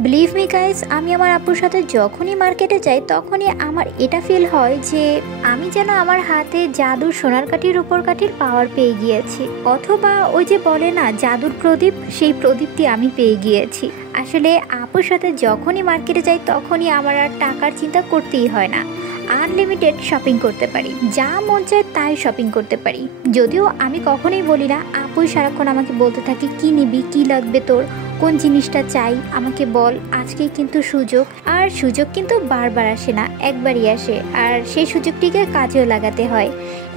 Believe me guys, আমি আমার আপুর সাথে যখনই মার্কেটে যাই তখনই আমার এটা ফিল হয় যে আমি যেন আমার হাতে জাদুর সোনার কাঠির উপর কাঠির পাওয়ার পেয়ে গিয়েছি, অথবা ওই যে বলে না জাদুর প্রদীপ, সেই প্রদীপটি আমি পেয়ে গিয়েছি। আসলে আপুর সাথে যখনই মার্কেটে যাই তখনই আমার আর টাকার চিন্তা করতেই হয় না। আনলিমিটেড শপিং করতে পারি, যা মন চায় তাই শপিং করতে পারি। যদিও আমি কখনোই বলি না, আপুই সারাক্ষণ আমাকে বলতে থাকে কি নিবি, কি লাগবে তোর, কোন জিনিসটা চাই আমাকে বল, আজকেই কিন্তু সুযোগ। আর সুযোগ কিন্তু বারবার আসে না, একবারই আসে, আর সেই সুযোগটিকে কাজেও লাগাতে হয়।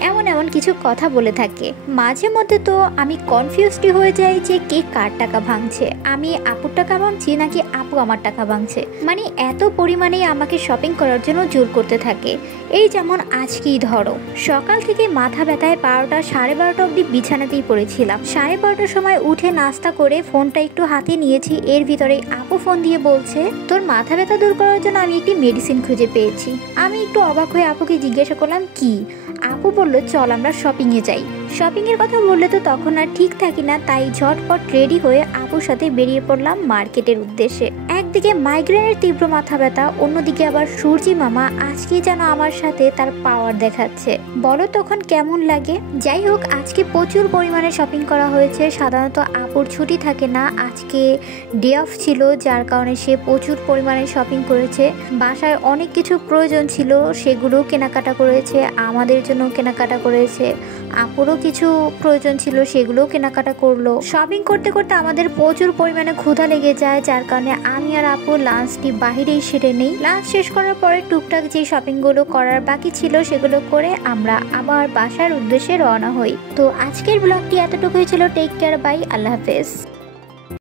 এমন এমন কিছু কথা বলে থাকে। মাঝে মধ্যে তো আমি কনফিউজড হয়ে যাই যে কে কার টাকা ভাঙছে, আমি আপুর টাকা ভাঙছি নাকি আপু আমার টাকা ভাঙছে। মানে এত পরিমাণে আমাকে শপিং করার জন্য জোর করতে থাকে। এই যেমন আজকেই ধরো, সকাল থেকে মাথা ব্যথায় 12টা 12:30 অবধি বিছানাতেই পড়েছিলাম। 12:30টার সময় উঠে নাস্তা করে ফোনটা একটু হাতে নিয়েছি, এর ভিতরেই আপু ফোন দিয়ে বলছে তোর মাথা ব্যথা দূর করার জন্য আমি একটি মেডিসিন খুঁজে পেয়েছি। আমি একটু অবাক হয়ে আপুকে জিজ্ঞাসা করলাম কি। আপু বললো চল আমরা শপিংয়ে যাই। শপিংয়ের কথা বললে তো তখন আর ঠিক থাকি না, তাই ঝটপট রেডি হয়ে আপুর সাথে বেরিয়ে পড়লাম মার্কেটের উদ্দেশ্যে। একদিকে মাইগ্রেনের তীব্র মাথা ব্যথা, অন্যদিকে আবার সূর্যি মামা আজকে যেন আমার সাথে তার পাওয়ার দেখাচ্ছে। বলো তখন কেমন লাগে। যাই হোক, আজকে প্রচুর পরিমাণে শপিং করা হয়েছে। সাধারণত আপুর ছুটি থাকে না, আজকে ডে অফ ছিল, যার কারণে সে প্রচুর পরিমাণে শপিং করেছে। বাসায় অনেক কিছু প্রয়োজন ছিল, সেগুলো কেনাকাটা করেছে, আমাদের জন্য কেনাকাটা করেছে, আপুরও কিছু প্রয়োজন ছিল সেগুলোও কেনাকাটা করলো। শপিং করতে করতে আমাদের প্রচুর পরিমাণে ক্ষুধা লেগে যায়, যার কারণে আমি আর আপু লাঞ্চটি বাহিরেই সেরে নেই। লাঞ্চ শেষ করার পরে টুকটাক যে শপিংগুলো করার বাকি ছিল সেগুলো করে আমরা আবার বাসার উদ্দেশ্যে রওনা হই। তো আজকের ব্লগটি এতটুকুই ছিল। টেক কেয়ার, বাই, আল্লাহ হাফেজ।